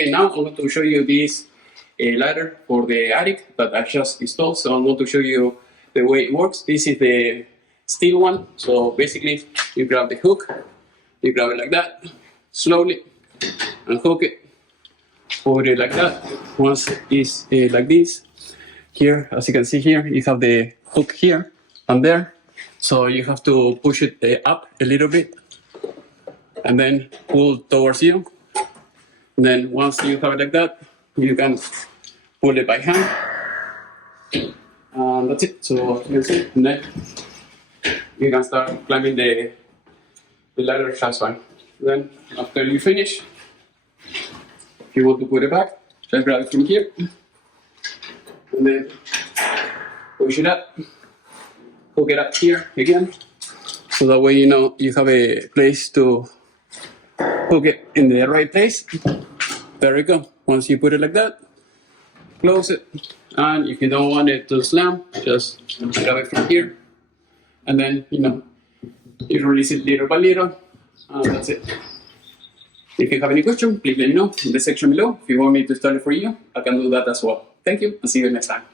Okay, now I'm going to show you this ladder for the attic that I just installed. So I'm going to show you the way it works. This is the steel one. So basically, you grab the hook, you grab it like that, slowly, and hook it, put it like that. Once it's like this, here, as you can see here, you have the hook here and there. So you have to push it up a little bit and then pull towards you. And then once you have it like that, you can pull it by hand. And that's it. So you can see, and then you can start climbing the ladder just fine. Then after you finish, if you want to put it back, just grab it from here. And then push it up, hook it up here again. So that way you know you have a place to hook it in the right place. There we go. Once you put it like that, close it. And if you don't want it to slam, just grab it from here. And then, you release it little by little. And that's it. If you have any question, please let me know in the section below. If you want me to start it for you, I can do that as well. Thank you, and see you next time.